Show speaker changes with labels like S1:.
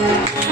S1: Thank yeah. you.